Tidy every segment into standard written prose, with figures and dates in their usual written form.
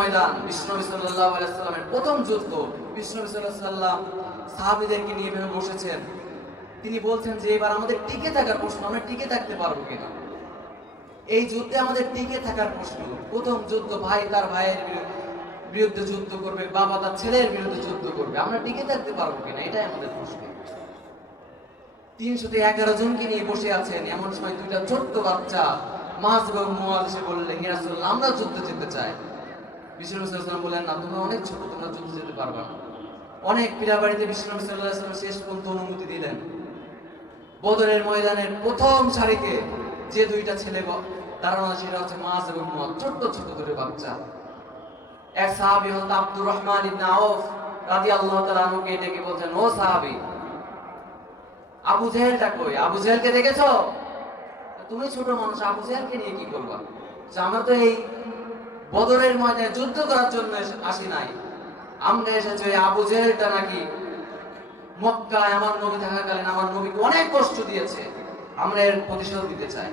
ময়দান, বিশ্বনবী সাল্লাল্লাহু আলাইহি সাল্লামের প্রথম যুদ্ধ। বিশ্বনবী সাল্লাল্লাহু আলাইহি সাল্লাম সাহাবীদেরকে নিয়ে এখানে বসেছেন। তিনি বলছেন যে এবার আমাদের টিকে থাকার প্রশ্ন, আমরা টিকে থাকতে পারবো কিনা। এই যুদ্ধে আমাদের টিকে থাকার প্রশ্ন। প্রথম যুদ্ধ, ভাই তার ভাইয়ের বিরুদ্ধে যুদ্ধ করবে, বাবা তার ছেলের বিরুদ্ধে যুদ্ধ করবে, আমরা টিকে থাকতে পারবো কিনা, এটাই আমাদের প্রশ্ন। 311 জনকে নিয়ে বসে আছেন। এমন সময় দুইটা ছোট্ট বাচ্চা মাঝ এবং মুয়াজ এসে বললেন, ইয়া রাসূলুল্লাহ, আমরা যুদ্ধে যেতে চাই। বিশ্বনবী সাল্লাল্লাহু আলাইহি ওয়াসাল্লাম বললেন, না, তোমরা অনেক ছোট, তোমরা যুদ্ধে যেতে পারবে না। অনেক পীড়াবাড়িতে বিশ্বনবী সাল্লাল্লাহু আলাইহি ওয়াসাল্লাম শেষ পর্যন্ত অনুমতি দিলেন। বদরের ময়দানের প্রথম সারিতে যে দুইটা ছেলে দাঁড়ানো, সেটা হচ্ছে মাঝ এবং মুয়াজ, ছোট্ট ছোট দুটো বাচ্চা। এক সাহাবী হযরত আব্দুর রহমান ইবনে আউফ রাদিয়াল্লাহু তাআলা আনহুকে ডেকে বলছেন, ও সাহাবী, আবু জেহেলটা কই? আবু জেহেলকে দেখেছো? তুমি ছোট মানুষ, আবু জেহেলকে নিয়ে কি করবা? আমরা তো এই বদরের ময়দানে যুদ্ধ করার জন্য আসি নাই, আমরা এসেছি আবু জেহেলটা নাকি মক্কায় আমার নবী থাকাকালীন আমার নবীকে অনেক কষ্ট দিয়েছে, আমরা এর প্রতিশোধ দিতে চাই।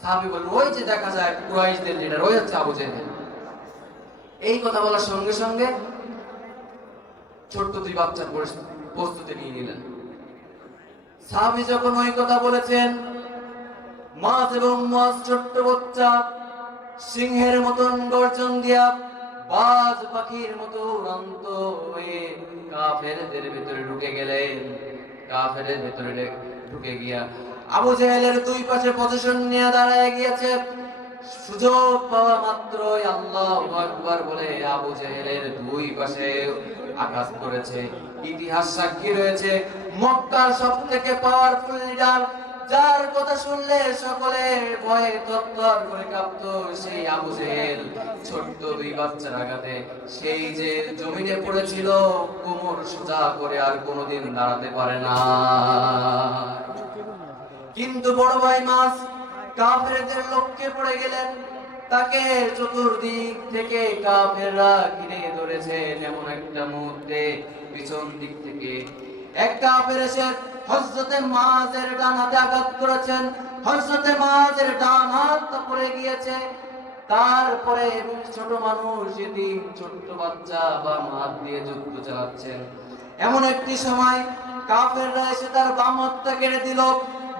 সাহাবী বললেন, ওই যে দেখা যায় কুরাইশদের লিডার, ওই হচ্ছে আবু জেহেল। এই কথা বলার সঙ্গে সঙ্গে ছোট্ট দুই বাচ্চার প্রস্তুতি নিয়ে নিলেন। সাহাবী যখন ওই কথা বলেছেন, মাছ এবং মাছ ছোট্ট বাচ্চা সিংহের মতন গর্জন দিয়া বাজ পাখির মতো উড়ন্ত হয়ে কাফেরদের ভিতরে ঢুকে গেলেন। কাফেরের ভিতরে ঢুকে গিয়া আবু জেহেলের দুই পাশে পজিশন নিয়ে দাঁড়ায় গিয়েছে। সুযোগ পাওয়া মাত্রই আল্লাহু আকবার বলে আবু জেহেলের দুই পাশে আঘাত করেছে। ইতিহাস সাক্ষী রয়েছে, মক্কার সবথেকে পাওয়ারফুল লিডার, যার কথা শুনলে সকলে ভয়ে তরতর করে কাঁপতো, সেই আবু জেহেল ছোট্ট দুই বাচ্চার আঘাতে সেই যে জমিনে পড়েছিল, কোমর সোজা করে আর কোনোদিন দাঁড়াতে পারে না। কিন্তু বড় ভাই মাস কাফেরদের লক্ষ্যে পড়ে গেলেন। তাকে চতুর্দিক থেকে কাফেররা ঘিরে ধরেছেন। এমন একটা মুহূর্তে পিছন দিক থেকে এক কাফের এসে হযরতে মুআজের ডান হাতে আঘাত করেছেন। হযরতে মুআজের ডান হাত পড়ে গিয়েছে। তারপরে ছোট মানুষ, এতিম ছোট্ট বাচ্চা বাম হাত দিয়ে যুদ্ধ চালাচ্ছেন। এমন একটি সময় কাফেররা এসে তার বাম হাতটা কেড়ে দিল।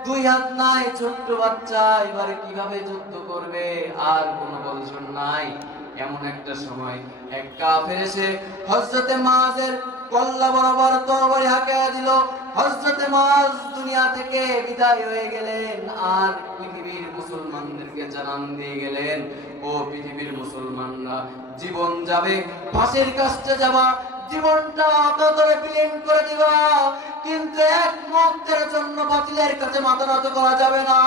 দুই হাত নাই, ছোট্ট বাচ্চা, এবারে কিভাবে যুদ্ধ করবে, আর কোনো পজিশন নাই। এমন একটা সময় এক কাফের এসে হযরতে মুআজের কল্লা বরাবর তরবারি হাঁকিয়ে দিল। হযরতে মুআজ দুনিয়া থেকে বিদায় হয়ে গেলেন আর পৃথিবীর মুসলমানদেরকে জানান দিয়ে গেলেন, ও পৃথিবীর মুসলমানরা, জীবন যাবে, ফাঁসির কাছে যাবা, জীবনটা অকাতরে বিলীন করে দিবা, কিন্তু এক মুহূর্তের জন্য বাতিলের কাছে মাথা নত করা যাবে না।